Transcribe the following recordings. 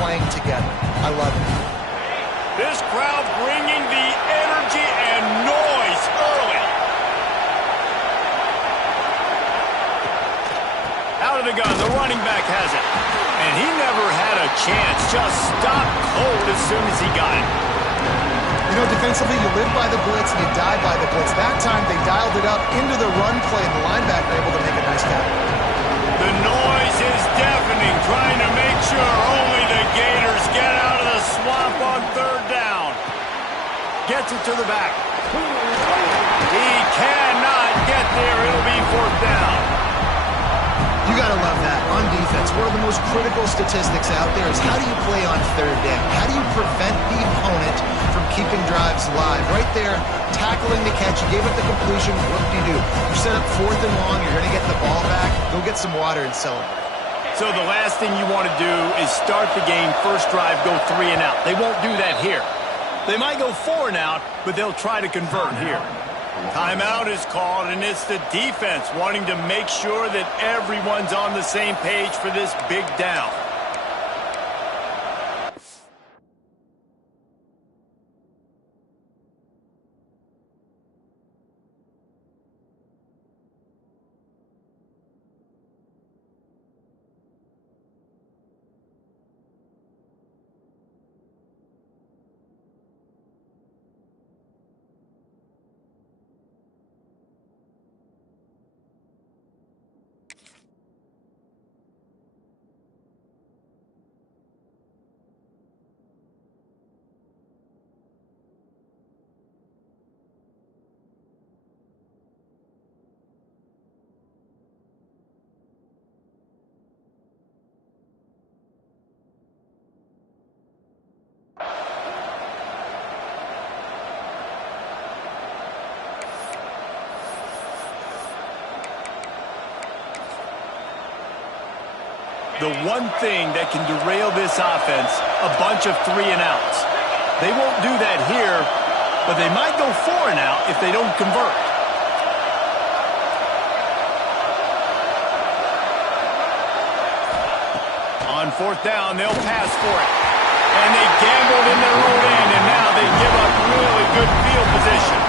playing together. I love it. This crowd bringing the energy and noise early. Out of the gun, the running back has it. And he never had a chance. Just stopped cold as soon as he got it. You know, defensively, you live by the blitz and you die by the blitz. That time, they dialed it up into the run play, and the linebacker able to make a nice tackle. The noise is deafening, trying to make sure only the Gators get out of the swamp on third down. Gets it to the back. He cannot get there. It'll be fourth down. You got to love that. On defense, one of the most critical statistics out there is how do you play on third down? How do you prevent the opponent from keeping drives alive? Right there, tackling the catch, you gave up the completion, what do? You set up fourth and long, you're going to get the ball back, go get some water and celebrate. So the last thing you want to do is start the game, first drive, go 3 and out. They won't do that here. They might go 4 and out, but they'll try to convert here. Timeout is called, and it's the defense wanting to make sure that everyone's on the same page for this big down. The one thing that can derail this offense, a bunch of 3 and outs. They won't do that here, but they might go 4 and out if they don't convert. On fourth down, they'll pass for it. And they gambled in their own end, and now they give up really good field position.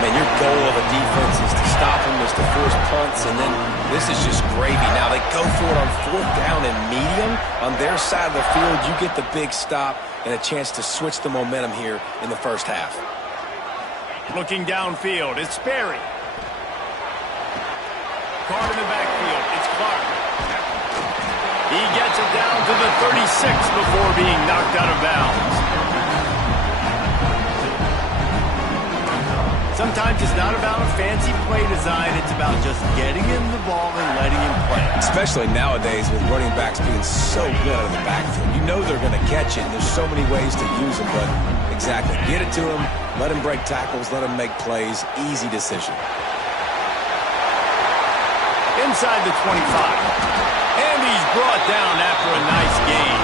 Man, your goal of a defense is to stop them, is to force punts, and then this is just gravy. Now they go for it on fourth down and medium. On their side of the field, you get the big stop and a chance to switch the momentum here in the first half. Looking downfield, it's Sperry. Card in the backfield, it's Clark. He gets it down to the 36 before being knocked out of bounds. Sometimes it's not about a fancy play design. It's about just getting him the ball and letting him play. Especially nowadays with running backs being so good out of the backfield. You know they're going to catch it. There's so many ways to use them, but exactly. Get it to him, let him break tackles, let him make plays. Easy decision. Inside the 25. And he's brought down after a nice gain.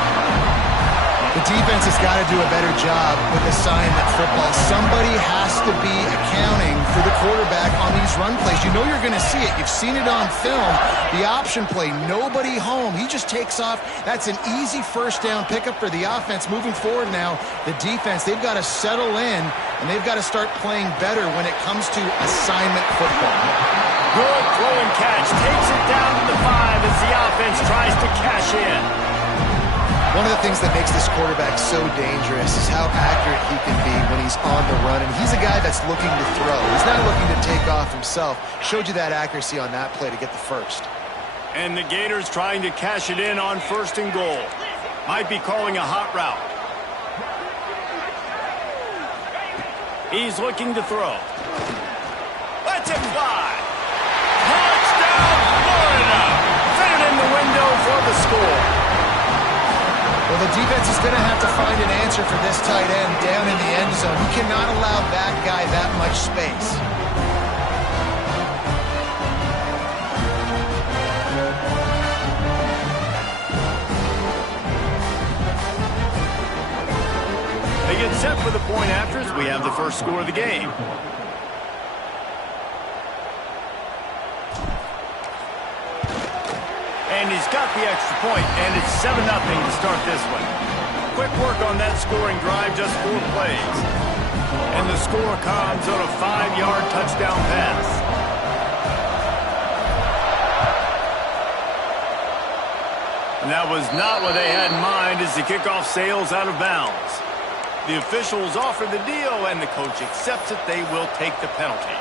The defense has got to do a better job with assignment football. Somebody has to be accounting for the quarterback on these run plays. You know you're going to see it. You've seen it on film. The option play, nobody home. He just takes off. That's an easy first down pickup for the offense. Moving forward now, the defense, they've got to settle in, and they've got to start playing better when it comes to assignment football. Good throw and catch. Takes it down to the 5 as the offense tries to cash in. One of the things that makes this quarterback so dangerous is how accurate he can be when he's on the run. And he's a guy that's looking to throw. He's not looking to take off himself. Showed you that accuracy on that play to get the first. And the Gators trying to cash it in on first and goal. Might be calling a hot route. He's looking to throw. Let's it fly. Touchdown, Florida. Fit it in the window for the score. Well, the defense is going to have to find an answer for this tight end down in the end zone. He cannot allow that guy that much space. They get set for the point after as we have the first score of the game. And he's got the extra point, and it's 7-0 to start this one. Quick work on that scoring drive, just 4 plays. And the score comes on a 5-yard touchdown pass. And that was not what they had in mind as the kickoff sails out of bounds. The officials offer the deal, and the coach accepts it. They will take the penalty.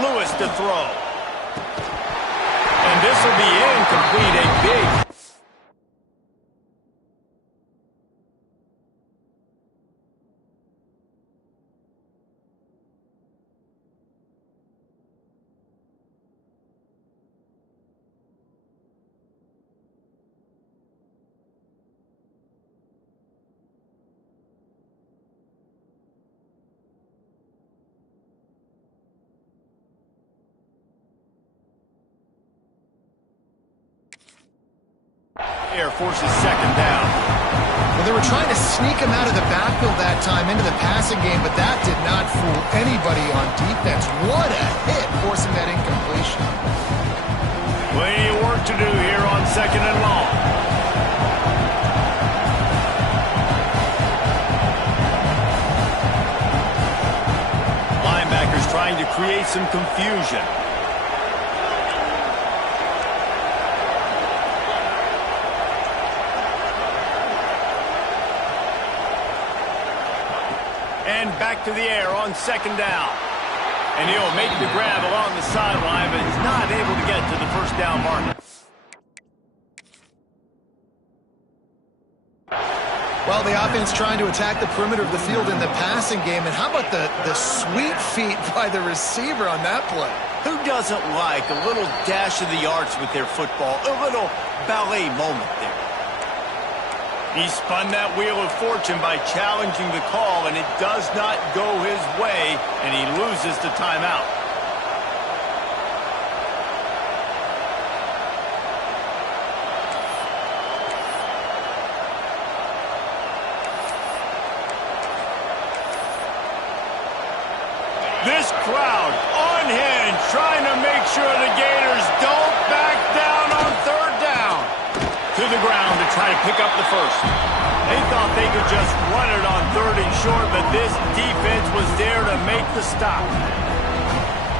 Lewis to throw. And this will be incomplete. A big... Air forces second down. Well, they were trying to sneak him out of the backfield that time into the passing game, but that did not fool anybody on defense. What a hit, forcing that incompletion. Plenty of work to do here on second and long. Linebackers trying to create some confusion. And back to the air on second down. And he'll make the grab along the sideline, but he's not able to get to the first down marker. Well, the offense trying to attack the perimeter of the field in the passing game. And how about the sweet feet by the receiver on that play? Who doesn't like a little dash of the arts with their football? A little ballet moment there. He spun that wheel of fortune by challenging the call, and it does not go his way, and he loses the timeout. This crowd unhinged, trying to make sure the Gators don't back down on third down. To the ground to try to pick up the first. They thought they could just run it on third and short, but this defense was there to make the stop.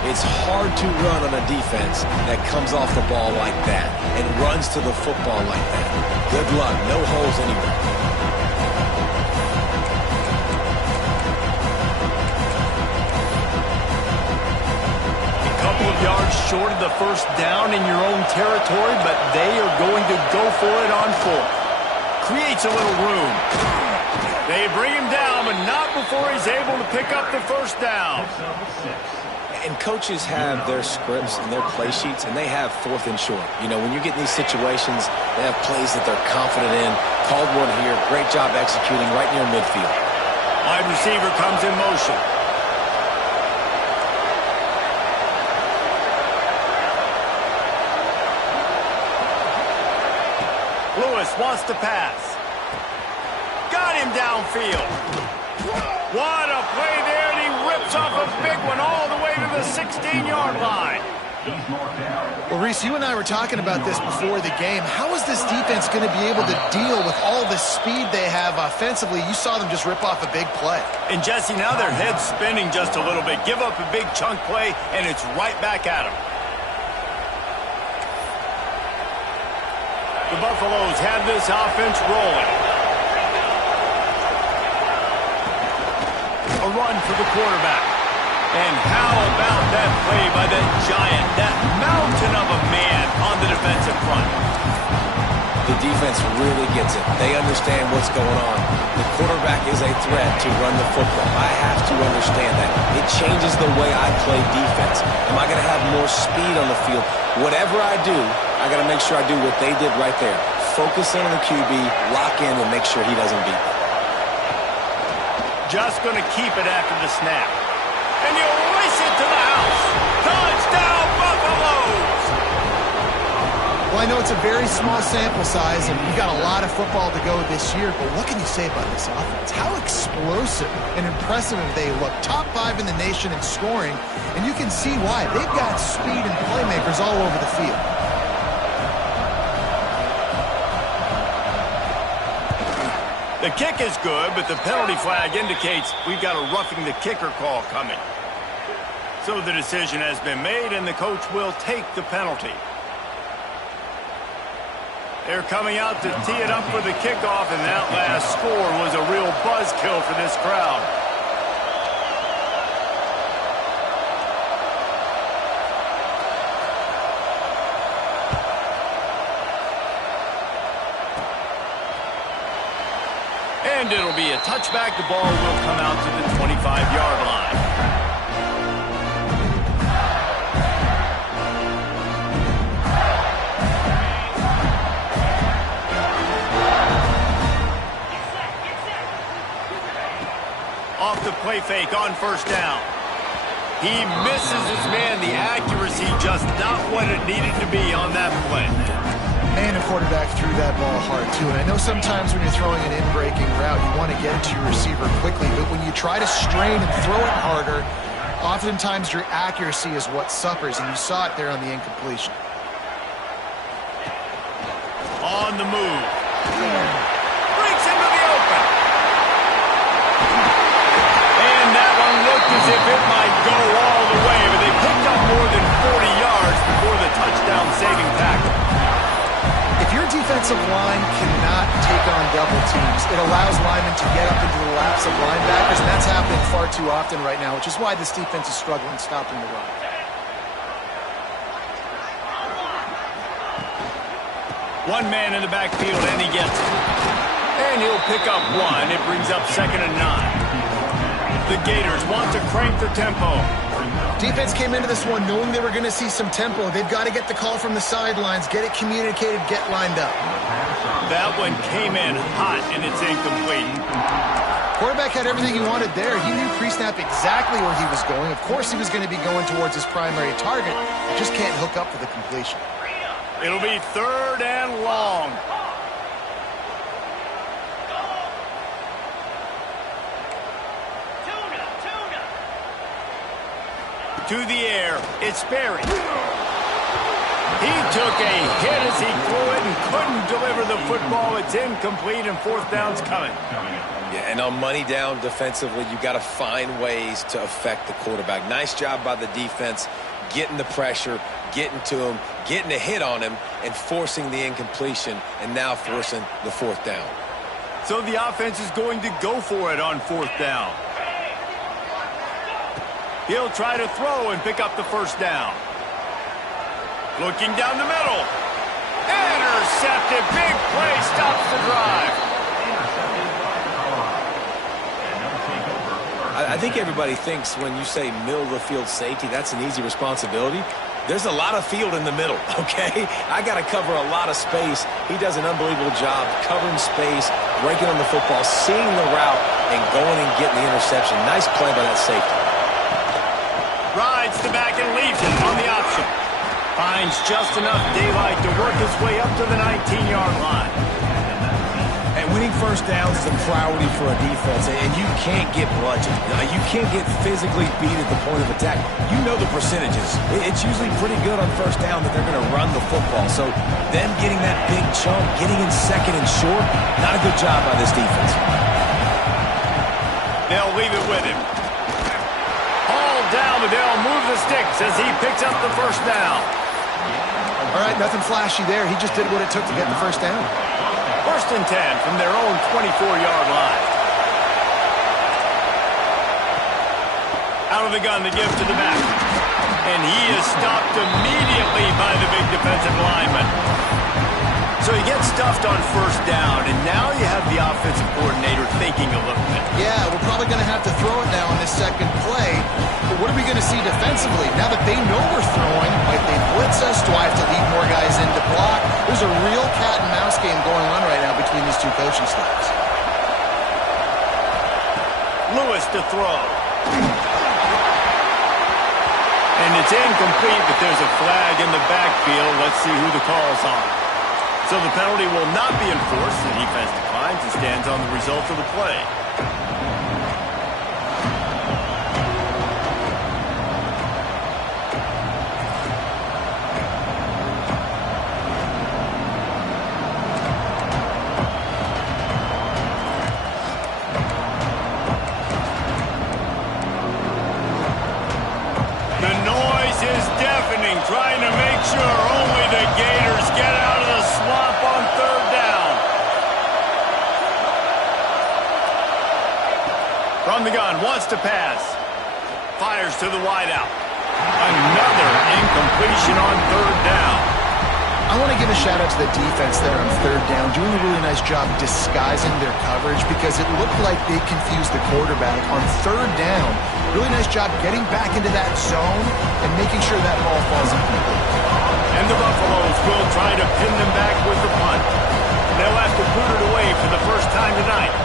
It's hard to run on a defense that comes off the ball like that and runs to the football like that. Good luck. No holes anywhere. Couple of yards short of the first down in your own territory, but they are going to go for it on fourth. Creates a little room. They bring him down, but not before he's able to pick up the first down. And coaches have their scripts and their play sheets, and they have fourth and short. You know, when you get in these situations, they have plays that they're confident in. Called one here. Great job executing right near midfield. Wide receiver comes in motion. Lewis wants to pass. Got him downfield. What a play there, and he rips off a big one all the way to the 16-yard line. Well, Reese, you and I were talking about this before the game. How is this defense going to be able to deal with all the speed they have offensively? You saw them just rip off a big play. And, Jesse, now their head's spinning just a little bit. Give up a big chunk play, and it's right back at them. The Buffaloes have this offense rolling. A run for the quarterback. And how about that play by that giant, that mountain of a man on the defensive front? The defense really gets it. They understand what's going on. The quarterback is a threat to run the football. I have to understand that. It changes the way I play defense. Am I going to have more speed on the field? Whatever I do, I got to make sure I do what they did right there. Focus in on the QB, lock in, and make sure he doesn't beat me. Just going to keep it after the snap. And you race it to the house. Touchdown, Buffaloes! I know it's a very small sample size, and you got a lot of football to go this year, but what can you say about this offense? How explosive and impressive they look. Top 5 in the nation in scoring, and you can see why. They've got speed and playmakers all over the field. The kick is good, but the penalty flag indicates we've got a roughing the kicker call coming. So the decision has been made, and the coach will take the penalty. They're coming out to tee it up for the kickoff, and that last score was a real buzzkill for this crowd. And it'll be a touchback. The ball will come out to the 25-yard line. Off the play fake on first down. He misses his man. The accuracy just not what it needed to be on that play. And the quarterback threw that ball hard, too. And I know sometimes when you're throwing an in-breaking route, you want to get it to your receiver quickly. But when you try to strain and throw it harder, oftentimes your accuracy is what suffers. And you saw it there on the incompletion. On the move. Breaks into the open. And that one looked as if it might go all the way. But they picked up more than 40 yards before the touchdown-saving tackle. If your defensive line cannot take on double teams, it allows linemen to get up into the laps of linebackers, and that's happening far too often right now, which is why this defense is struggling stopping the run. One man in the backfield, and he gets it. And he'll pick up one. It brings up 2nd and 9. The Gators want to crank the tempo. Defense came into this one knowing they were going to see some tempo. They've got to get the call from the sidelines, get it communicated, get lined up. That one came in hot, and it's incomplete. Quarterback had everything he wanted there. He knew pre-snap exactly where he was going. Of course he was going to be going towards his primary target. Just can't hook up for the completion. It'll be 3rd and long. To the air, it's Berry. He took a hit as he threw it and couldn't deliver the football. It's incomplete, and 4th down's coming. Yeah, and on money down defensively, you got to find ways to affect the quarterback. Nice job by the defense, getting the pressure, getting to him, getting a hit on him, and forcing the incompletion, and now forcing the 4th down. So the offense is going to go for it on 4th down. He'll try to throw and pick up the 1st down. Looking down the middle. Intercepted. Big play. Stops the drive. I think everybody thinks when you say middle of the field safety, that's an easy responsibility. There's a lot of field in the middle, okay? I got to cover a lot of space. He does an unbelievable job covering space, breaking on the football, seeing the route, and going and getting the interception. Nice play by that safety. Rides the back and leaves it on the option. Finds just enough daylight to work his way up to the 19-yard line. And winning 1st downs is a priority for a defense, and you can't get bludgeoned. You can't get physically beat at the point of attack. You know the percentages. It's usually pretty good on 1st down that they're going to run the football. So them getting that big chunk, getting in 2nd and short, not a good job by this defense. They'll leave it with him. Down, but they'll move the sticks as he picks up the 1st down. All right, nothing flashy there. He just did what it took to get the 1st down. 1st and 10 from their own 24-yard line. Out of the gun, the give to the back. And he is stopped immediately by the big defensive lineman. So he gets stuffed on 1st down, and now you have the offensive coordinator thinking a little bit. Yeah, we're probably going to have to throw it now on this 2nd play. But what are we going to see defensively? Now that they know we're throwing, might they blitz us? Do I have to leave more guys in to block? There's a real cat-and-mouse game going on right now between these two coaching staffs. Lewis to throw. And it's incomplete, but there's a flag in the backfield. Let's see who the call's on. So the penalty will not be enforced. The defense declines and stands on the result of the play. Trying to make sure only the Gators get out of the swamp on third down. From the gun, wants to pass. Fires to the wideout. Another incompletion on third down. I want to give a shout-out to the defense there on third down, doing a really nice job disguising their coverage because it looked like they confused the quarterback on third down. Really nice job getting back into that zone and making sure that ball falls incomplete. And the Buffaloes will try to pin them back with the punt. They'll have to boot it away for the first time tonight.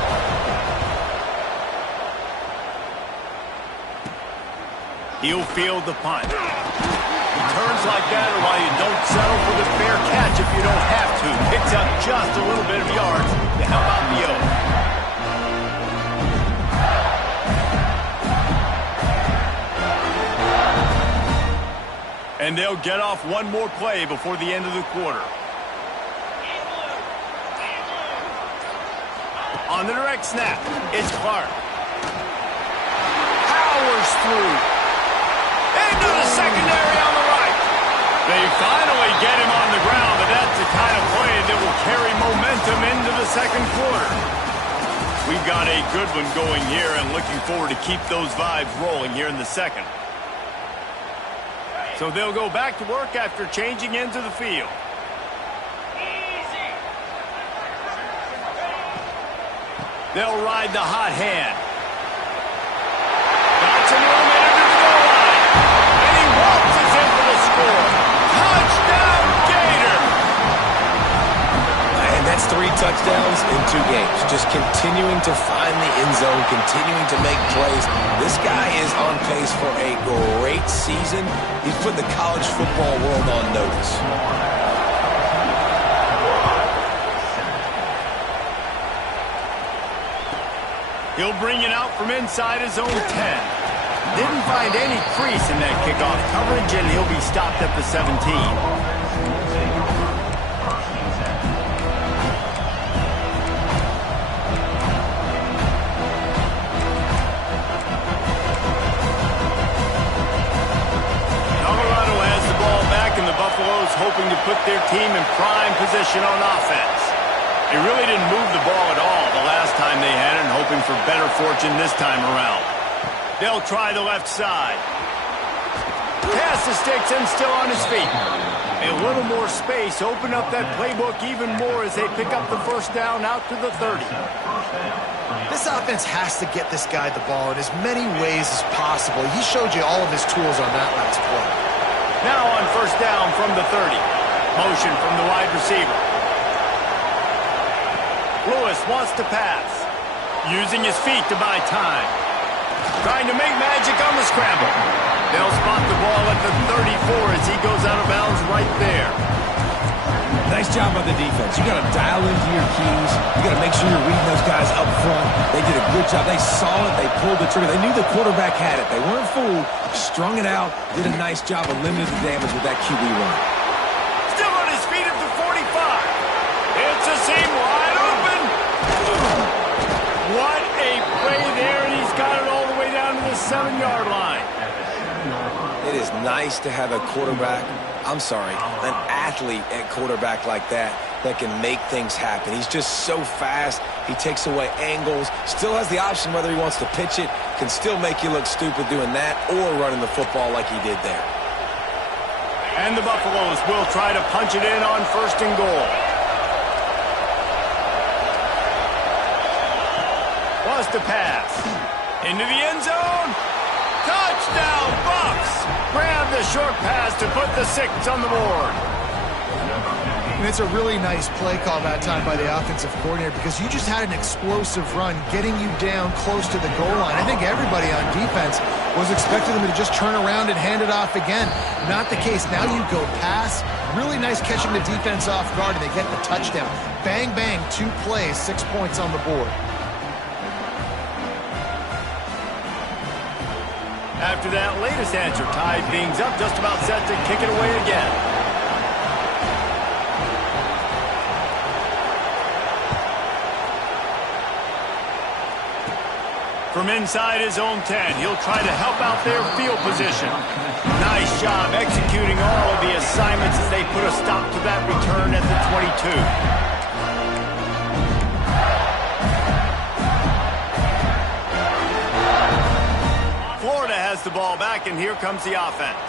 He'll field the punt. Turns like that are why you don't settle for the fair catch if you don't have to. Picks up just a little bit of yards to help out the Oaks. And they'll get off one more play before the end of the quarter. On the direct snap, it's Clark. Powers through. Into the secondary on the right. They finally get him on the ground, but that's the kind of play that will carry momentum into the second quarter. We've got a good one going here and looking forward to keep those vibes rolling here in the second. So they'll go back to work after changing into the field. They'll ride the hot hand. Got some room into the goal line. And he waltzes in for the score. Touchdown, Gator! And that's 3 touchdowns in 2 games. Just continuing to find the end zone, continuing to make plays. This guy is on pace for a great season. He's put the college football world on notice. He'll bring it out from inside his own 10. Didn't find any crease in that kickoff coverage, and he'll be stopped at the 17. Buffalo's hoping to put their team in prime position on offense. They really didn't move the ball at all the last time they had it, and hoping for better fortune this time around. They'll try the left side. Pass the sticks and still on his feet. A little more space, open up that playbook even more as they pick up the first down out to the 30. This offense has to get this guy the ball in as many ways as possible. He showed you all of his tools on that last play. Now on first down from the 30. Motion from the wide receiver. Lewis wants to pass. Using his feet to buy time. Trying to make magic on the scramble. They'll spot the ball at the 34 as he goes out of bounds right there. Nice job by the defense. You got to dial into your keys. You got to make sure you're reading those guys up front. They did a good job. They saw it. They pulled the trigger. They knew the quarterback had it. They weren't fooled. Strung it out. Did a nice job of limiting the damage with that QB run. Still on his feet at the 45. It's a seam wide open. What a play there, and he's got it all the way down to the 7-yard line. It is nice to have a quarterback, an athlete at quarterback like that can make things happen. He's just so fast. He takes away angles, still has the option whether he wants to pitch it, can still make you look stupid doing that or running the football like he did there. And the Buffaloes will try to punch it in on first and goal. Wants to pass. Into the end zone. Touchdown, Bucks! Grab the short pass to put the 6 on the board. And it's a really nice play call that time by the offensive coordinator because you just had an explosive run getting you down close to the goal line. I think everybody on defense was expecting them to just turn around and hand it off again. Not the case. Now you go pass. Really nice catching the defense off guard, and they get the touchdown. Bang, bang, 2 plays, 6 points on the board. After that latest answer, tied things up, just about set to kick it away again. From inside his own 10, he'll try to help out their field position. Nice job executing all of the assignments as they put a stop to that return at the 22. Has the ball back, and here comes the offense.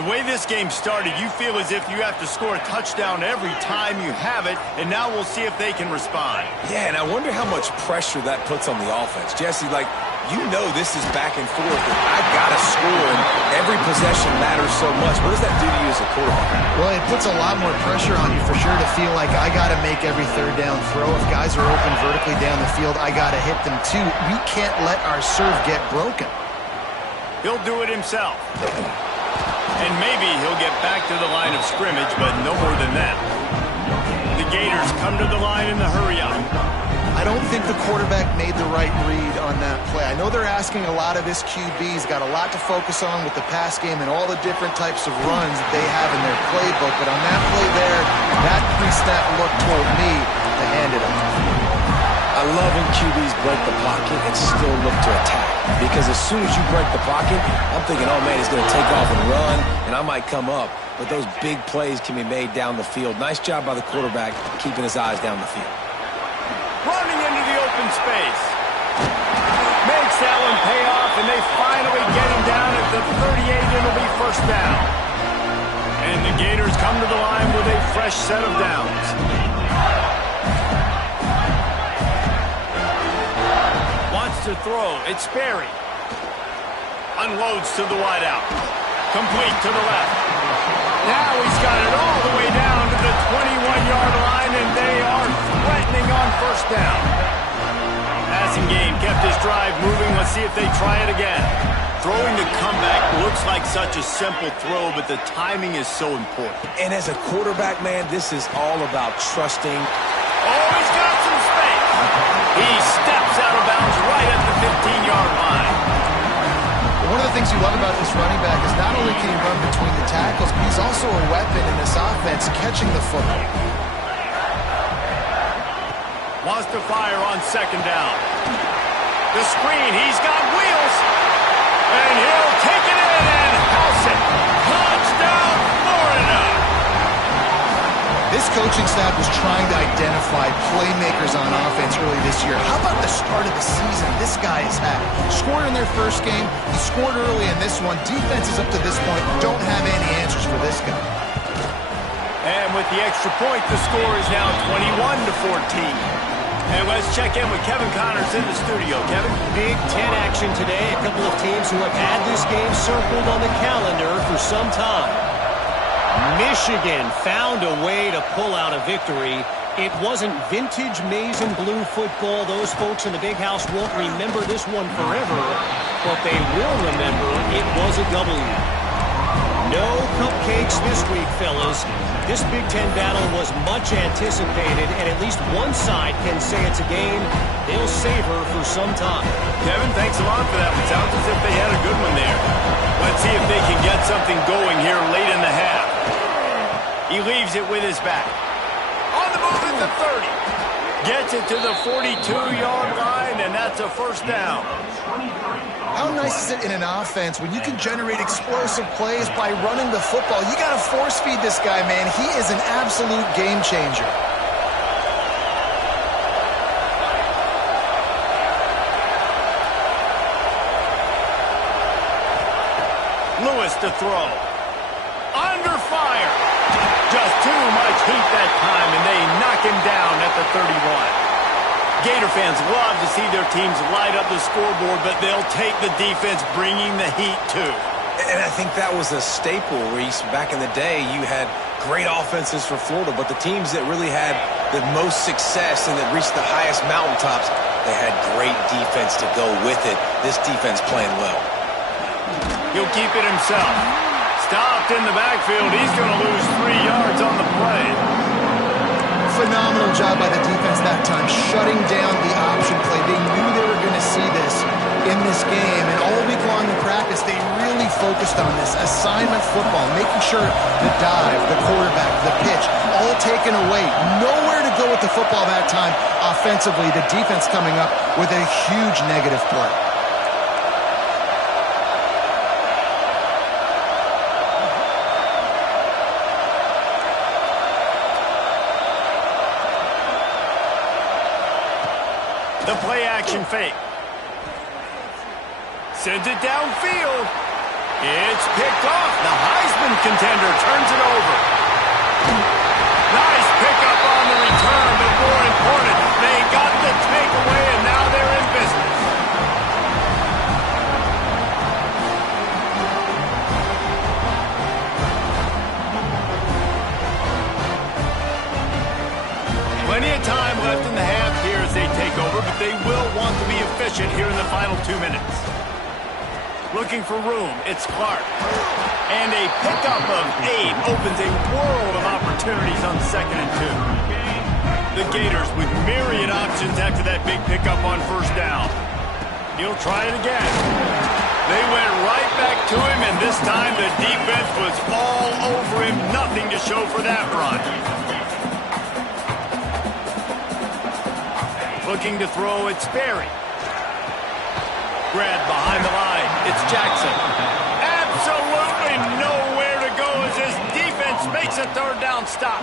The way this game started, you feel as if you have to score a touchdown every time you have it, and now we'll see if they can respond. Yeah, and I wonder how much pressure that puts on the offense. Jesse, like, you know this is back and forth. I got to score, and every possession matters so much. What does that do to you as a quarterback? Well, it puts a lot more pressure on you for sure to feel like I got to make every third down throw. If guys are open vertically down the field, I got to hit them too. We can't let our serve get broken. He'll do it himself. And maybe he'll get back to the line of scrimmage, but no more than that. The Gators come to the line in the hurry-up. I don't think the quarterback made the right read on that play. I know they're asking a lot of his QBs, got a lot to focus on with the pass game and all the different types of runs that they have in their playbook, but on that play there, that pre-snap look told me to hand it off. I love when QBs break the pocket and still look to attack. Because as soon as you break the pocket, I'm thinking, oh man, he's going to take off and run, and I might come up. But those big plays can be made down the field. Nice job by the quarterback keeping his eyes down the field. Running into the open space. Makes that one pay off, and they finally get him down at the 38, and it'll be first down. And the Gators come to the line with a fresh set of downs. To throw, it's Sperry. Unloads to the wideout. Complete to the left. Now he's got it all the way down to the 21-yard line, and they are threatening on first down. Passing game kept his drive moving. Let's see if they try it again. Throwing the comeback looks like such a simple throw, but the timing is so important. And as a quarterback, man, this is all about trusting. Oh, he's got some space. He steps out of bounds right at the 15-yard line. One of the things you love about this running back is not only can he run between the tackles, but he's also a weapon in this offense catching the football. Wants to fire on second down. The screen, he's got wheels. And he'll take it in and house it. Touchdown, Florida. This coaching staff was trying to identify playmakers on offense early this year. How about the start of the season this guy has had? Scored in their first game. He scored early in this one. Defenses up to this point don't have any answers for this guy. And with the extra point, the score is now 21-14. And let's check in with Kevin Connors in the studio. Kevin? Big Ten action today. A couple of teams who have had this game circled on the calendar for some time. Michigan found a way to pull out a victory. It wasn't vintage maize and blue football. Those folks in the big house won't remember this one forever, but they will remember it was a W. No cupcakes this week, fellas. This Big Ten battle was much anticipated, and at least one side can say it's a game they'll savor for some time. Kevin, thanks a lot for that. It sounds as if they had a good one there. Let's see if they can get something going here late in the half. He leaves it with his back. On the move at the 30. Gets it to the 42-yard line, and that's a first down. How nice is it in an offense when you can generate explosive plays by running the football? You got to force feed this guy, man. He is an absolute game changer. Lewis to throw. Under fire. Just too much heat that time, and they knock him down at the 31. Gator fans love to see their teams light up the scoreboard, but they'll take the defense bringing the heat too. And I think that was a staple, Reese. Back in the day, you had great offenses for Florida, but the teams that really had the most success and that reached the highest mountaintops, they had great defense to go with it. This defense playing well. He'll keep it himself. Stopped in the backfield. He's going to lose 3 yards on the play. Phenomenal job by the defense that time, shutting down the option play. They knew they were going to see this in this game, and all week long in practice, they really focused on this assignment football, making sure the dive, the quarterback, the pitch, all taken away. Nowhere to go with the football that time offensively. The defense coming up with a huge negative play. The play action fake. Sends it downfield. It's picked off. The Heisman contender turns it over. Nice pickup on the return, but more important, they got the takeaway, and now they're in business. Plenty of time left in the half here as they take over, but they will want to be efficient here in the final 2 minutes. Looking for room, it's Clark. And a pickup of 8 opens a world of opportunities on 2nd and 2. The Gators with myriad options after that big pickup on 1st down. He'll try it again. They went right back to him, and this time the defense was all over him. Nothing to show for that run. Looking to throw, it's Sperry. Grab behind the line. It's Jackson. Absolutely nowhere to go as his defense makes a 3rd down stop.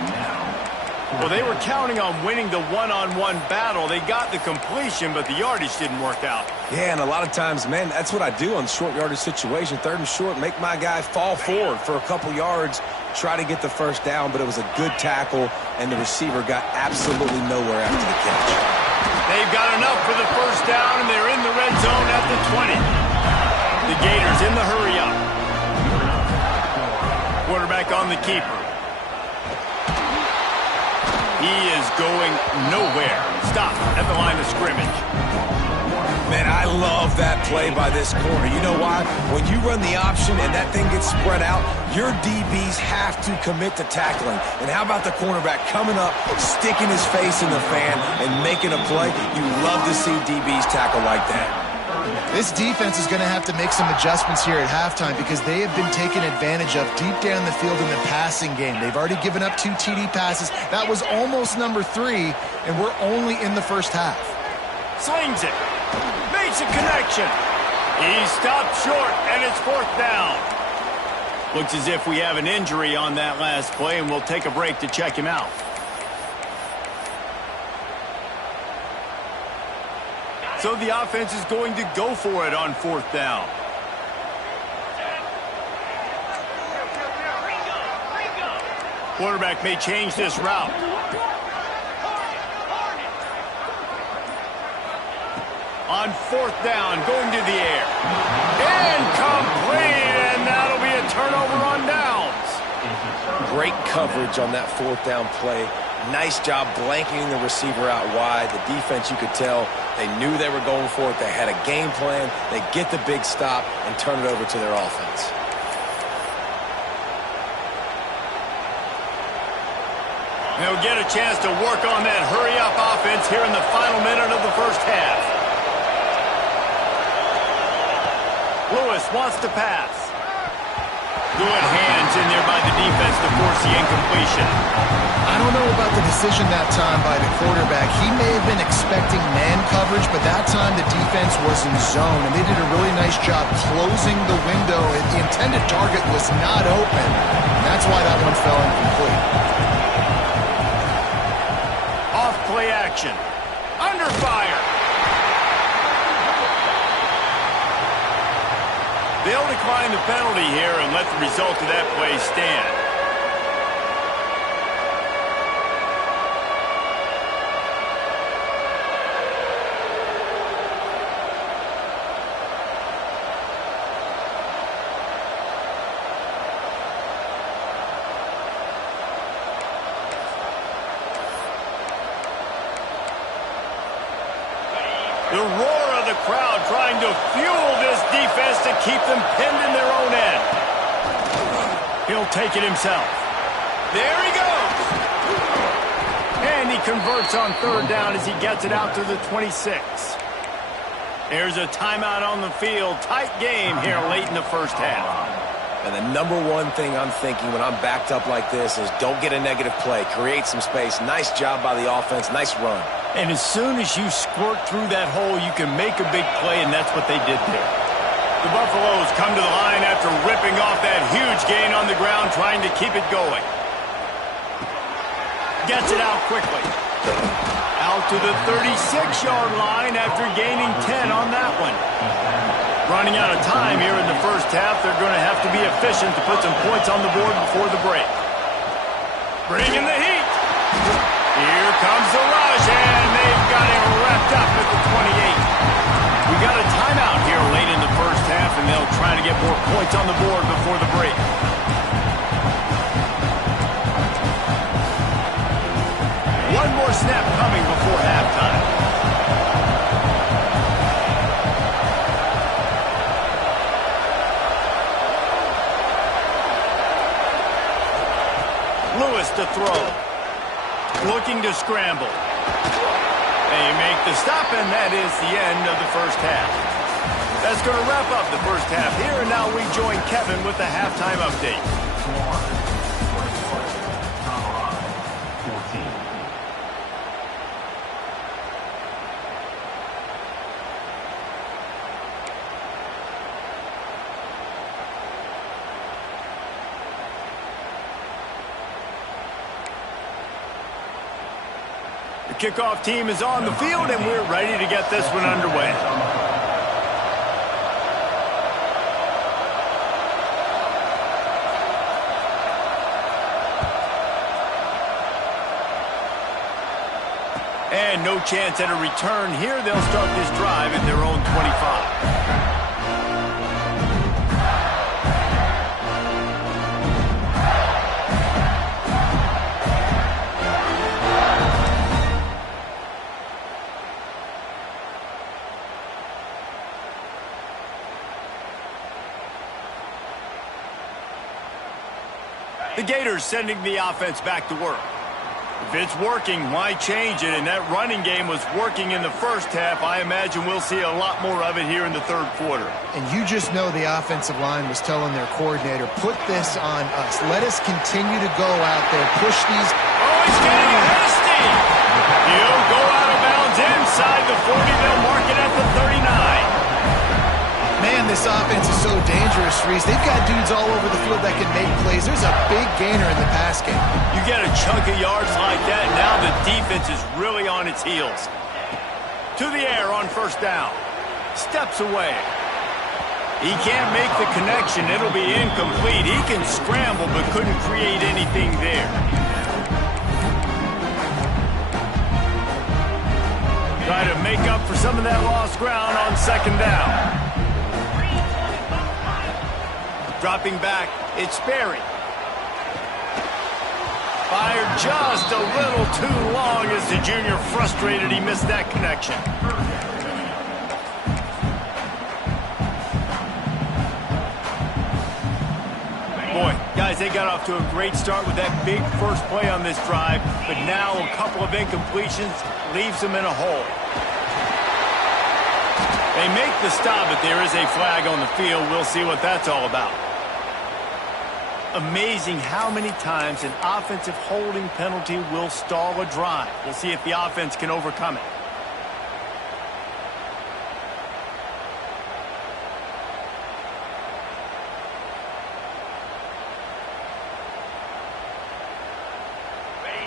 Well, they were counting on winning the one-on-one battle. They got the completion, but the yardage didn't work out. Yeah, and a lot of times, man, that's what I do on short yardage situation. 3rd and short, make my guy fall forward for a couple yards, try to get the 1st down, but it was a good tackle, and the receiver got absolutely nowhere after the catch. They've got enough for the 1st down, and they're in the red zone at the 20. The Gators in the hurry up. Quarterback on the keeper. He is going nowhere. Stop at the line of scrimmage. Man, I love that play by this corner. You know why? When you run the option and that thing gets spread out, your DBs have to commit to tackling. And how about the cornerback coming up, sticking his face in the fan, and making a play? You love to see DBs tackle like that. This defense is going to have to make some adjustments here at halftime because they have been taken advantage of deep down the field in the passing game. They've already given up 2 TD passes. That was almost number 3, and we're only in the 1st half. Slings it. Makes a connection. He stopped short, and it's 4th down. Looks as if we have an injury on that last play, and we'll take a break to check him out. So the offense is going to go for it on 4th down. Quarterback may change this route. On 4th down, going to the air. Incomplete, and that'll be a turnover on downs. Great coverage on that 4th down play. Nice job blanketing the receiver out wide. The defense, you could tell, they knew they were going for it. They had a game plan. They get the big stop and turn it over to their offense. They'll get a chance to work on that hurry-up offense here in the final minute of the 1st half. Lewis wants to pass. Good hands in there by the defense to force the incompletion. I don't know about the decision that time by the quarterback. He may have been expecting man coverage, but that time the defense was in zone, and they did a really nice job closing the window. The intended target was not open. That's why that one fell incomplete. Off play action. Under fire. They'll decline the penalty here and let the result of that play stand. The roar of the crowd trying to fuel this defense to keep them pinned in their own end. He'll take it himself. There he goes. And he converts on third down as he gets it out to the 26. There's a timeout on the field. Tight game here late in the first half. And the number one thing I'm thinking when I'm backed up like this is don't get a negative play. Create some space. Nice job by the offense. Nice run. And as soon as you squirt through that hole, you can make a big play, and that's what they did there. The Buffaloes come to the line after ripping off that huge gain on the ground, trying to keep it going. Gets it out quickly. Out to the 36-yard line after gaining 10 on that one. Running out of time here in the first half. They're going to have to be efficient to put some points on the board before the break. Bringing the heat. Here comes the rush, and they've got it wrapped up at the 28. We got a timeout here late in the first half, and they'll try to get more points on the board before the break. One more snap coming before halftime. Lewis to throw. Looking to scramble. They make the stop, and that is the end of the first half. That's going to wrap up the first half here, and now we join Kevin with the halftime update. Kickoff team is on the field, and we're ready to get this one underway. And no chance at a return here. They'll start this drive at their own 25. The Gators sending the offense back to work. If it's working, why change it? And that running game was working in the first half. I imagine we'll see a lot more of it here in the third quarter. And you just know the offensive line was telling their coordinator, put this on us. Let us continue to go out there, push these. Oh, he's getting ahead of steam. He'll go out of bounds inside the 40. They'll mark it at the 39. Man, this offense is so dangerous, Reese. They've got dudes all over the field that can make plays. There's a big gainer in the pass game. You get a chunk of yards like that, now the defense is really on its heels. To the air on first down. Steps away. He can't make the connection. It'll be incomplete. He can scramble but couldn't create anything there. Try to make up for some of that lost ground on second down. Dropping back, it's Sperry. Fired just a little too long as the junior frustrated he missed that connection. Boy, guys, they got off to a great start with that big first play on this drive, but now a couple of incompletions leaves them in a hole. They make the stop, but there is a flag on the field. We'll see what that's all about. Amazing how many times an offensive holding penalty will stall a drive. We'll see if the offense can overcome it.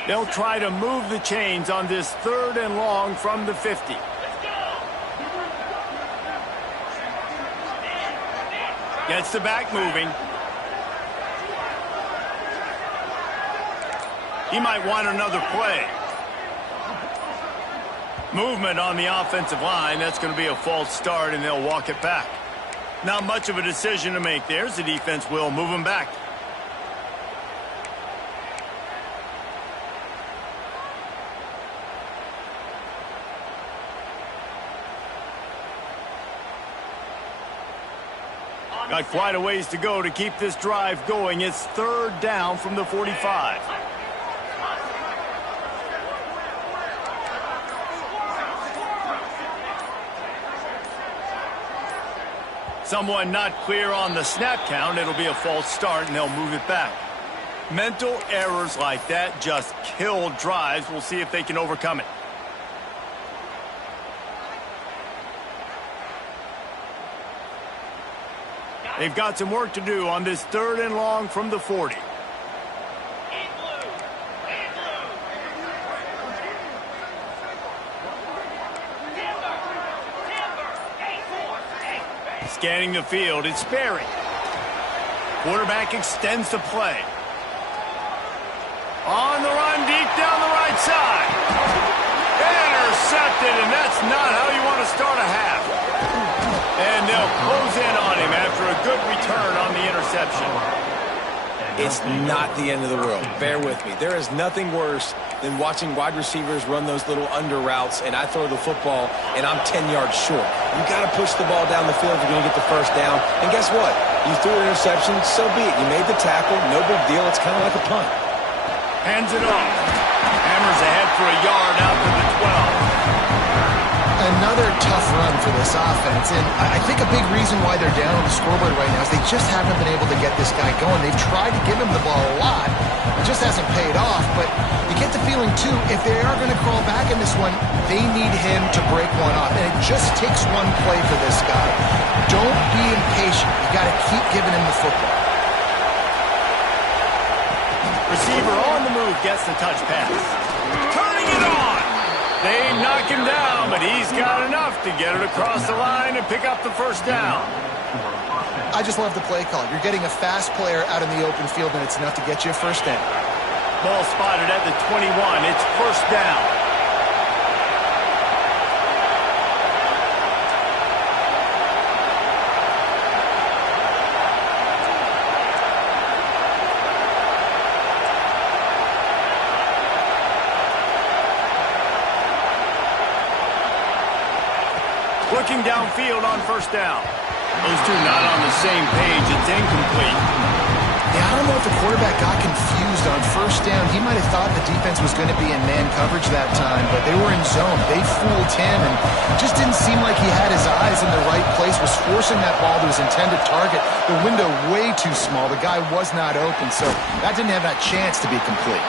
They'll try to move the chains on this third and long from the 50. Gets the back moving. He might want another play. Movement on the offensive line. That's going to be a false start, and they'll walk it back. Not much of a decision to make. There's the defense will move him back. Got quite a ways to go to keep this drive going. It's 3rd down from the 45. Someone not clear on the snap count. It'll be a false start, and they'll move it back. Mental errors like that just kill drives. We'll see if they can overcome it. They've got some work to do on this 3rd and long from the 40. Scanning the field, it's Sperry. Quarterback extends the play. On the run, deep down the right side. Intercepted, and that's not how you want to start a half. And they'll close in on him after a good return on the interception. It's not the end of the world. Bear with me. There is nothing worse than watching wide receivers run those little under routes, and I throw the football, and I'm 10 yards short. You got to push the ball down the field if you're going to get the first down. And guess what? You threw an interception, so be it. You made the tackle. No big deal. It's kind of like a punt. Hands it off. Hammers ahead for a yard out to the 12. Another tough run for this offense, and I think a big reason why they're down on the scoreboard right now is they just haven't been able to get this guy going. They've tried to give him the ball a lot. It just hasn't paid off, but you get the feeling, too, if they are going to crawl back in this one, they need him to break one off, and it just takes one play for this guy. Don't be impatient. You got to keep giving him the football. Receiver on the move gets the touch pass. Turning it on. They knock him down, but he's got enough to get it across the line and pick up the first down. I just love the play call. You're getting a fast player out in the open field, and it's enough to get you a first down. Ball spotted at the 21. It's first down. Looking downfield on first down. Those two not on the same page. It's incomplete. Yeah, I don't know if the quarterback got confused on first down. He might have thought the defense was going to be in man coverage that time, but they were in zone. They fooled him, and just didn't seem like he had his eyes in the right place, was forcing that ball to his intended target. The window way too small. The guy was not open, so that didn't have that chance to be complete.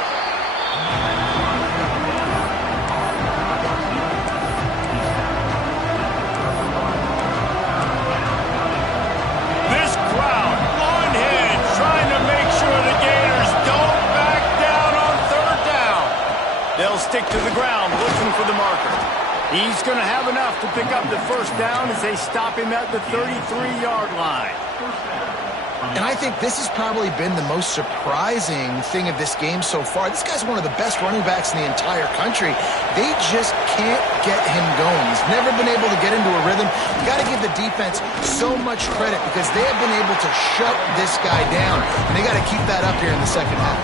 Stick to the ground, looking for the marker. He's going to have enough to pick up the first down as they stop him at the 33-yard line. And I think this has probably been the most surprising thing of this game so far. This guy's one of the best running backs in the entire country. They just can't get him going. He's never been able to get into a rhythm. You got to give the defense so much credit because they have been able to shut this guy down. And they got to keep that up here in the second half.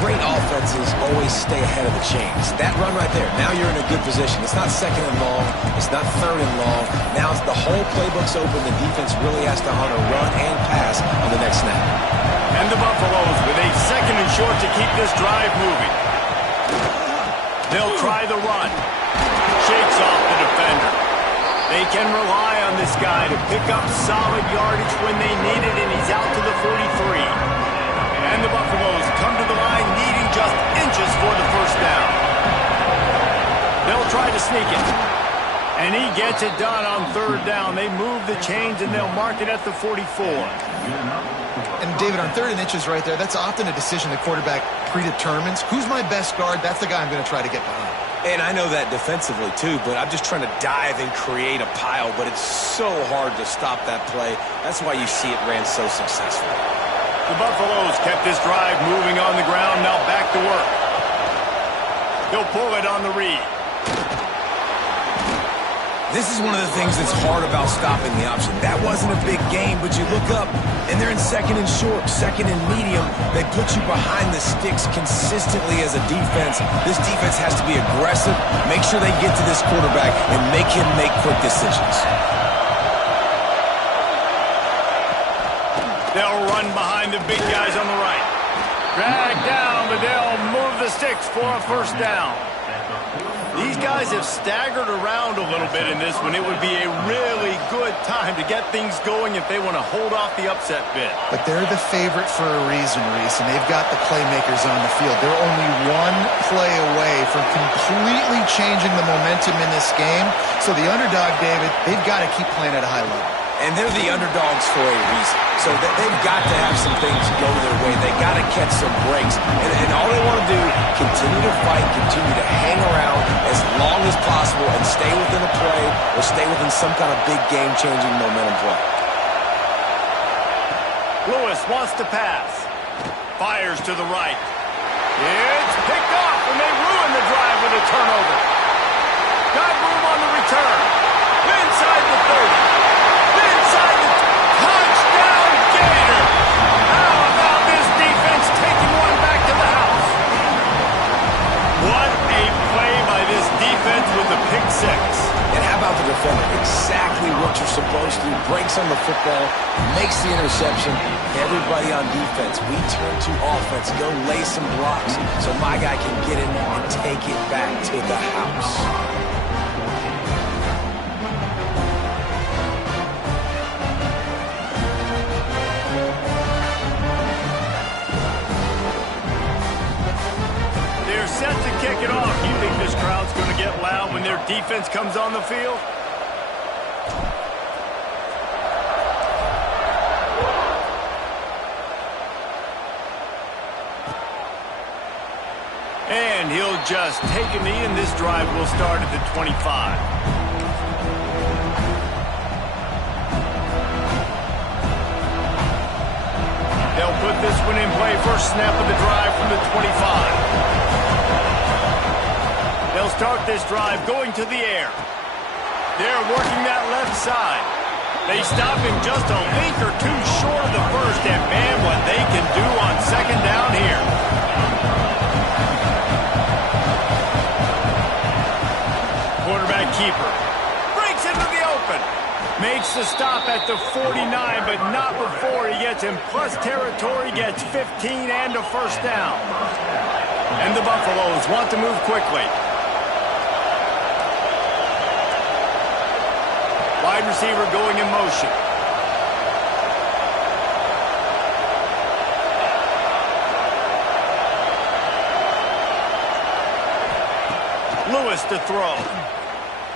Great offenses always stay ahead of the chains. That run right there, now you're in a good position. It's not second and long. It's not third and long. Now the whole playbook's open. The defense really has to honor run and pass on the next snap. And the Buffaloes with a second and short to keep this drive moving. They'll try the run. Shakes off the defender. They can rely on this guy to pick up solid yardage when they need it, and he's out to the 43. And the Buffaloes come to the line needing just inches for the first down. They'll try to sneak it. And he gets it done on third down. They move the chains and they'll mark it at the 44. And David, on third and inches right there, that's often a decision the quarterback predetermines. Who's my best guard? That's the guy I'm going to try to get behind. And I know that defensively too, but I'm just trying to dive and create a pile, but it's so hard to stop that play. That's why you see it ran so successful. The Buffaloes kept this drive moving on the ground, now back to work. They'll pull it on the read. This is one of the things that's hard about stopping the option. That wasn't a big game, but you look up, and they're in second and short, second and medium. They put you behind the sticks consistently as a defense. This defense has to be aggressive, make sure they get to this quarterback, and make him make quick decisions. run behind the big guys on the right. Drag down, but they'll move the sticks for a first down. These guys have staggered around a little bit in this one. It would be a really good time to get things going if they want to hold off the upset bid. But they're the favorite for a reason, Reese, and they've got the playmakers on the field. They're only one play away from completely changing the momentum in this game. So the underdog, David, they've got to keep playing at a high level. And they're the underdogs for a reason. So they've got to have some things go their way. They got to catch some breaks. And all they want to do, continue to fight, continue to hang around as long as possible and stay within a play or stay within some kind of big game-changing momentum play. Lewis wants to pass. Fires to the right. It's picked off, and they ruin the drive with a turnover. Got room on the return. Inside the 30. Inside the touchdown Gator. How about this defense taking one back to the house? What a play by this defense with the pick six. And how about the defender? Exactly what you're supposed to do. Breaks on the football, makes the interception. Everybody on defense, we turn to offense. Go lay some blocks so my guy can get in and take it back to the house. Set to kick it off. You think this crowd's going to get loud when their defense comes on the field? And he'll just take a knee, and this drive will start at the 25. They'll put this one in play. First snap of the drive from the 25. They'll start this drive going to the air. They're working that left side. They stop him just a link or two short of the first, and man, what they can do on second down here. Quarterback keeper breaks into the open. Makes the stop at the 49, but not before he gets in plus territory, gets 15 and a first down. And the Buffaloes want to move quickly. Wide receiver going in motion. Lewis to throw.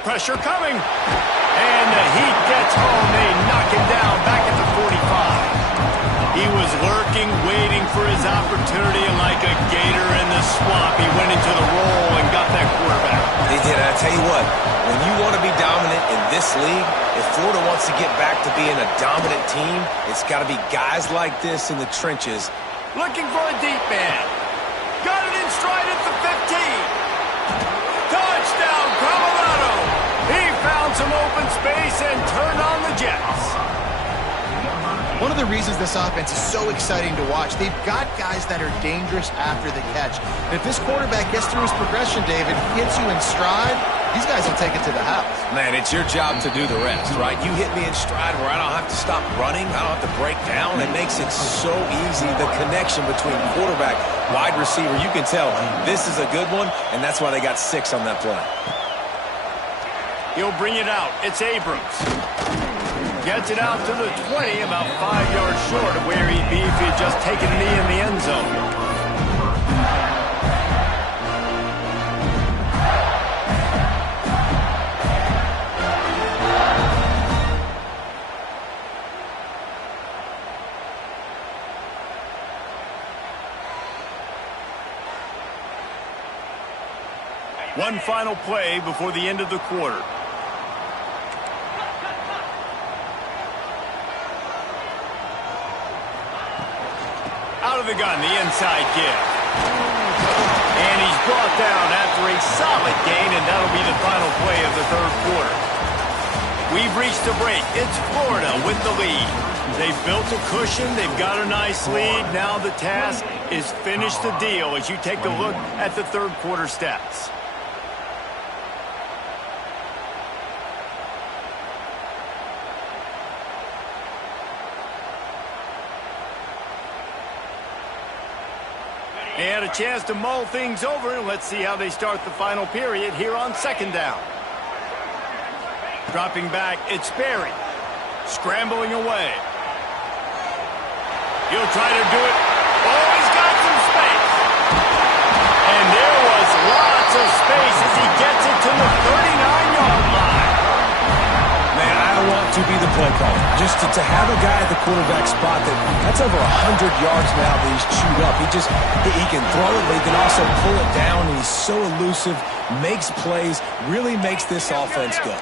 Pressure coming. And the heat gets home. They knock him down back at the 45. He was lurking, waiting for his opportunity, and like a gator in the swamp, he went into the roll and got that quarterback. They did. I tell you what, when you want to be dominant in this league, if Florida wants to get back to being a dominant team, it's got to be guys like this in the trenches. Looking for a deep man. Got it in stride at the 15. Touchdown, Colorado. He found some open space and turned on the Jets. One of the reasons this offense is so exciting to watch, they've got guys that are dangerous after the catch. And if this quarterback gets through his progression, David, hits you in stride, these guys will take it to the house. Man, it's your job to do the rest, right? You hit me in stride where I don't have to stop running. I don't have to break down. It makes it so easy, the connection between quarterback, wide receiver. You can tell this is a good one, and that's why they got 6 on that play. He'll bring it out. It's Abrams. Gets it out to the 20, about 5 yards short of where he'd be if he had just taken a knee in the end zone. One final play before the end of the quarter. Out of the gun, the inside give. And he's brought down after a solid gain, and that'll be the final play of the third quarter. We've reached a break. It's Florida with the lead. They've built a cushion. They've got a nice lead. Now the task is finish the deal as you take a look at the third quarter stats. And a chance to mull things over. Let's see how they start the final period here on second down. Dropping back, it's Sperry. Scrambling away. He'll try to do it. Oh, he's got some space. And there was lots of space as he gets it to the 39-yard line. Man, I want to be the play caller. Just to have a guy at the quarterback spot that's over 100 yards now that he's chewed up. He can throw it, but he can also pull it down. And he's so elusive, makes plays, really makes this offense go.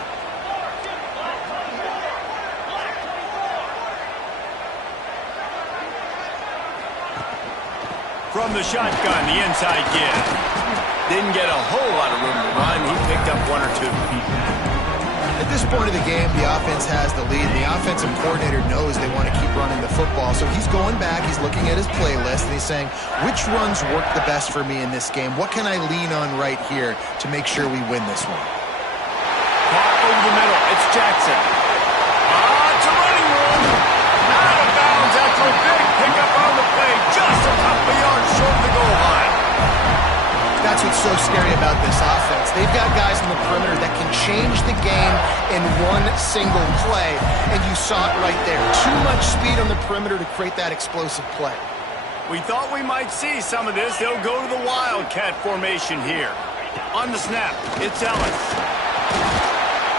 From the shotgun, the inside give. Didn't get a whole lot of room to run. He picked up one or two. At this point of the game, the offense has the lead. The offensive coordinator knows they want to keep running the football. So he's going back, he's looking at his playlist, and he's saying, which runs work the best for me in this game? What can I lean on right here to make sure we win this one? Caught over the middle. It's Jackson. It's a running room. Out of bounds after a big pickup on the play. Just a couple of yards short of the goal line. That's what's so scary about this offense. They've got guys on the perimeter that can change the game in one single play, and you saw it right there. Too much speed on the perimeter to create that explosive play. We thought we might see some of this. They'll go to the Wildcat formation here. On the snap, it's Ellis.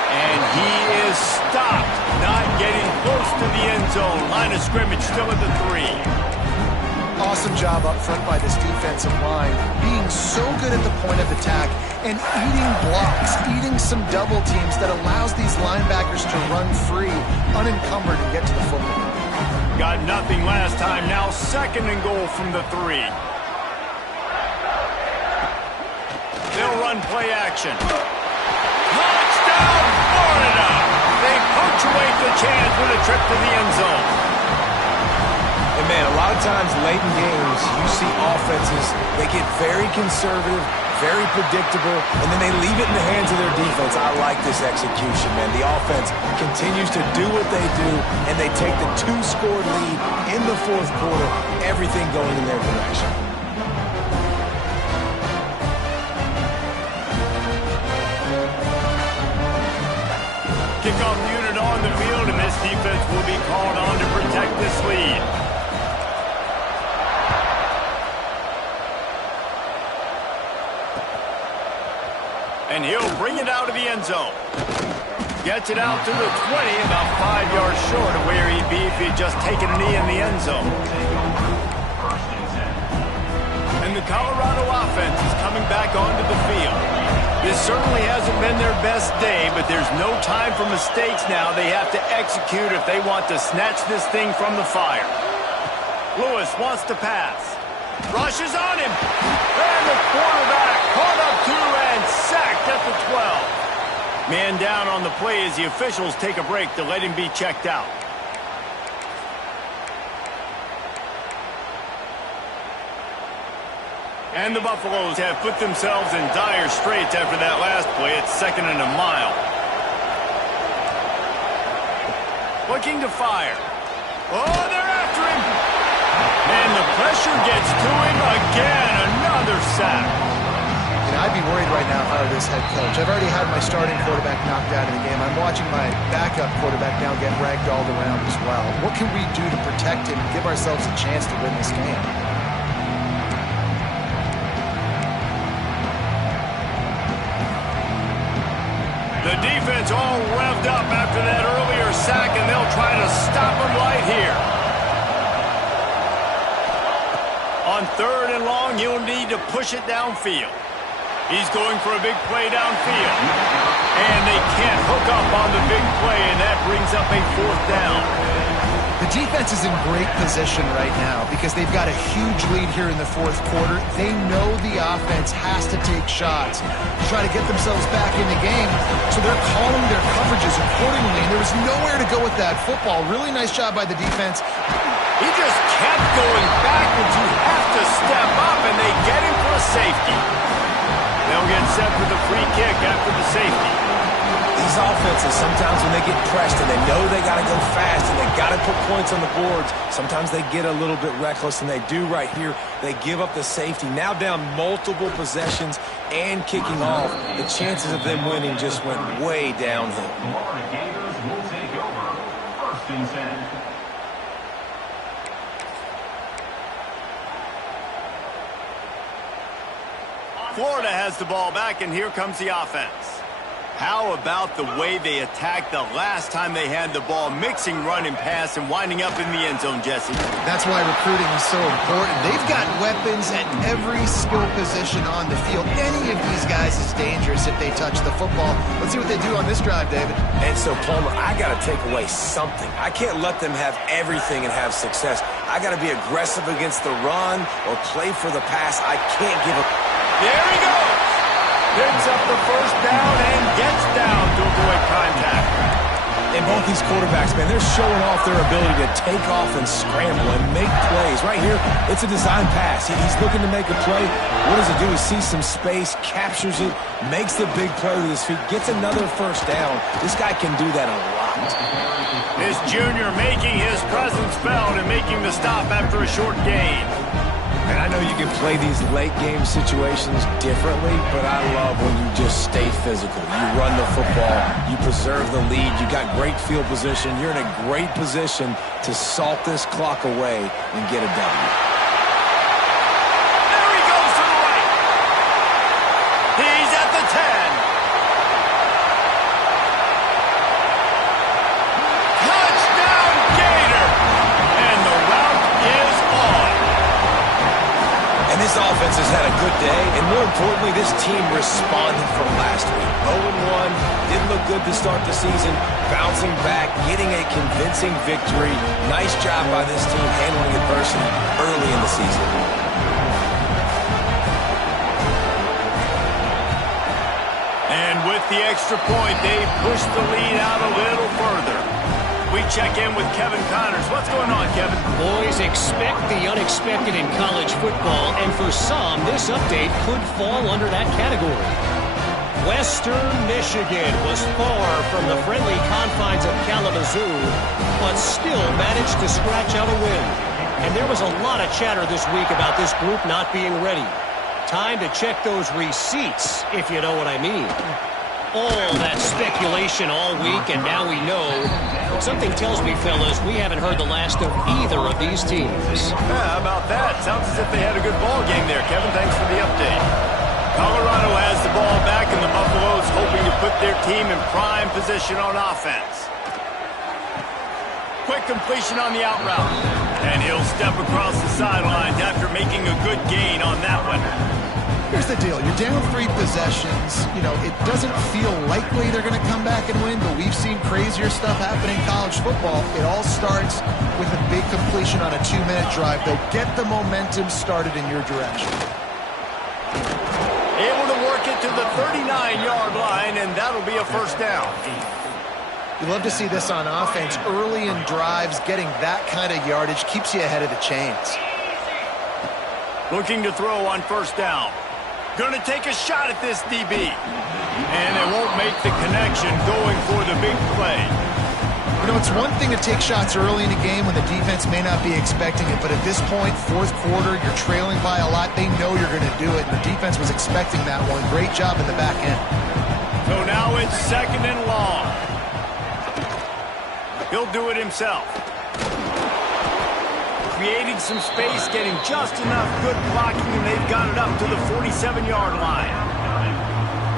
And he is stopped, not getting close to the end zone. Line of scrimmage still at the 3. Awesome job up front by this defensive line, being so good at the point of attack and eating blocks, eating some double teams that allows these linebackers to run free, unencumbered, and get to the football. Got nothing last time, now second and goal from the 3. They'll run play action. Touchdown, Florida! They punctuate the chance with a trip to the end zone. And man, a lot of times late in games, you see offenses, they get very conservative, very predictable, and then they leave it in the hands of their defense. I like this execution, man. The offense continues to do what they do, and they take the 2-score lead in the fourth quarter, everything going in their direction. Kickoff unit on the field, and this defense will be called on to protect this lead. And he'll bring it out of the end zone. Gets it out to the 20, about 5 yards short of where he'd be if he'd just taken a knee in the end zone. And the Colorado offense is coming back onto the field. This certainly hasn't been their best day, but there's no time for mistakes now. They have to execute if they want to snatch this thing from the fire. Lewis wants to pass. Rushes on him. And the quarterback caught up to and sacked at the 12. Man down on the play as the officials take a break to let him be checked out. And the Buffaloes have put themselves in dire straits after that last play. It's second and a mile. Looking to fire. Oh, they're after him. And the pressure gets to him again. Another sack. I'd be worried right now if I were this head coach. I've already had my starting quarterback knocked out of the game. I'm watching my backup quarterback now get ragdolled around as well. What can we do to protect him and give ourselves a chance to win this game? The defense all revved up after that earlier sack, and they'll try to stop him right here. On third and long, you'll need to push it downfield. He's going for a big play downfield. And they can't hook up on the big play, and that brings up a fourth down. The defense is in great position right now because they've got a huge lead here in the fourth quarter. They know the offense has to take shots to try to get themselves back in the game, so they're calling their coverages accordingly. And there was nowhere to go with that football. Really nice job by the defense. He just kept going backwards. You have to step up, and they get him for a safety. They'll get set for the free kick after the safety. These these offenses, sometimes when they get pressed and they know they got to go fast and they got to put points on the boards, sometimes they get a little bit reckless, and they do right here. They give up the safety. Now down multiple possessions and kicking off, the chances of them winning just went way downhill. Florida has the ball back, and here comes the offense. How about the way they attacked the last time they had the ball, mixing run and pass and winding up in the end zone, Jesse? That's why recruiting is so important. They've got weapons at every skill position on the field. Any of these guys is dangerous if they touch the football. Let's see what they do on this drive, David. And so, Palmer, I got to take away something. I can't let them have everything and have success. I got to be aggressive against the run or play for the pass. I can't give up. There he goes. Picks up the first down and gets down to avoid contact. And both these quarterbacks, man, they're showing off their ability to take off and scramble and make plays. Right here, it's a design pass. He's looking to make a play. What does he do? He sees some space, captures it, makes the big play with his feet, gets another first down. This guy can do that a lot. This junior making his presence felt and making the stop after a short gain. And I know you can play these late-game situations differently, but I love when you just stay physical. You run the football, you preserve the lead, you got great field position, you're in a great position to salt this clock away and get a W. There he goes to the right. He's at the 10. Touchdown, Gator! And the route is on. And this offense has had a good day, and more importantly, this team responded from last week. 0-1, didn't look good to start the season, bouncing back, getting a convincing victory. Nice job by this team handling adversity early in the season. And with the extra point, they pushed the lead out a little further. We check in with Kevin Connors. What's going on, Kevin? Boys, expect the unexpected in college football, and for some, this update could fall under that category. Western Michigan was far from the friendly confines of Kalamazoo, but still managed to scratch out a win. And there was a lot of chatter this week about this group not being ready. Time to check those receipts, if you know what I mean. All that speculation all week, and now we know. But something tells me, fellas, we haven't heard the last of either of these teams. How about that? Sounds as if they had a good ball game there, Kevin. Thanks for the update. Colorado has the ball back, and the Buffaloes hoping to put their team in prime position on offense. Quick completion on the out route. And he'll step across the sidelines after making a good gain on that one. Here's the deal. You're down 3 possessions. You know, it doesn't feel likely they're going to come back and win, but we've seen crazier stuff happen in college football. It all starts with a big completion on a 2-minute drive. They'll get the momentum started in your direction. Able to work it to the 39-yard line, and that'll be a first down. You love to see this on offense. Early in drives, getting that kind of yardage keeps you ahead of the chains. Looking to throw on first down. Going to take a shot at this DB. And it won't make the connection going for the big play. You know, it's one thing to take shots early in a game when the defense may not be expecting it, but at this point, 4th quarter, you're trailing by a lot. They know you're going to do it, and the defense was expecting that one. Great job in the back end. So now it's 2nd and long. He'll do it himself. Creating some space, getting just enough good blocking, and they've got it up to the 47-yard line.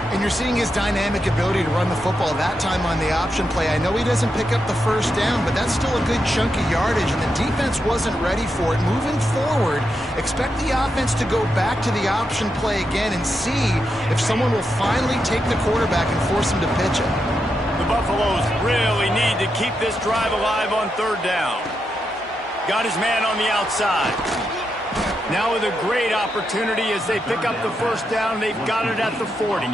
And you're seeing his dynamic ability to run the football that time on the option play. I know he doesn't pick up the first down, but that's still a good chunk of yardage, and the defense wasn't ready for it. Moving forward, expect the offense to go back to the option play again and see if someone will finally take the quarterback and force him to pitch it. The Buffaloes really need to keep this drive alive on 3rd down. Got his man on the outside. Now with a great opportunity as they pick up the first down, they've got it at the 40.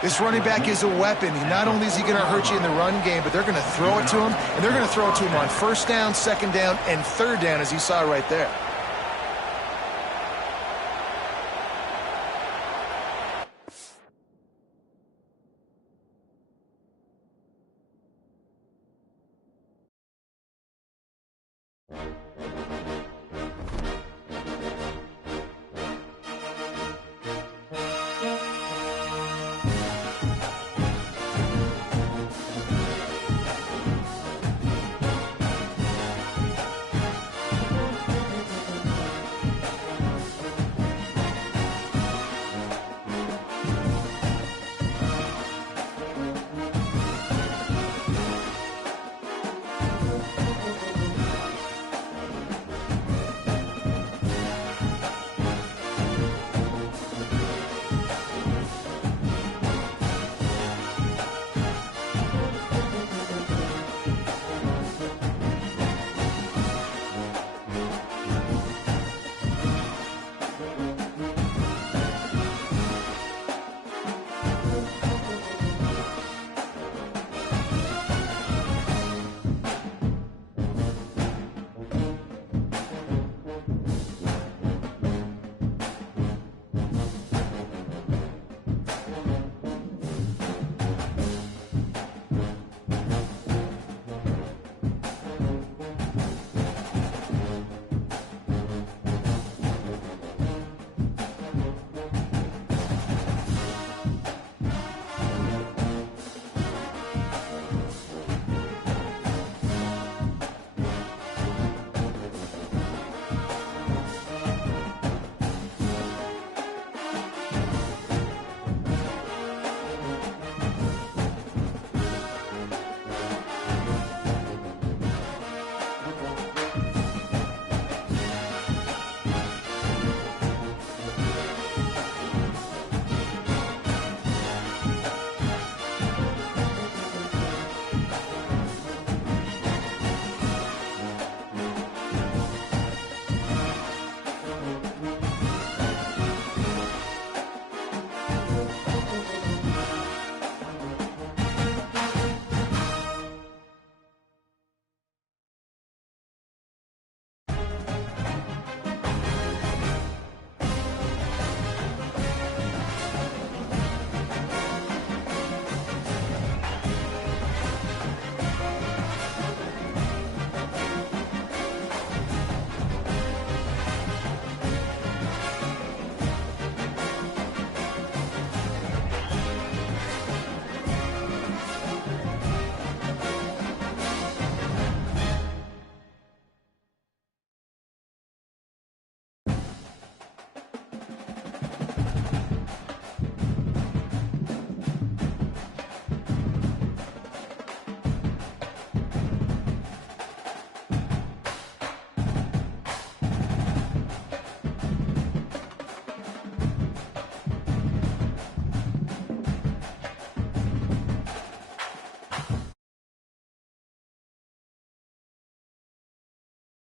This running back is a weapon. Not only is he going to hurt you in the run game, but they're going to throw it to him, and they're going to throw it to him on 1st down, 2nd down, and 3rd down, as you saw right there.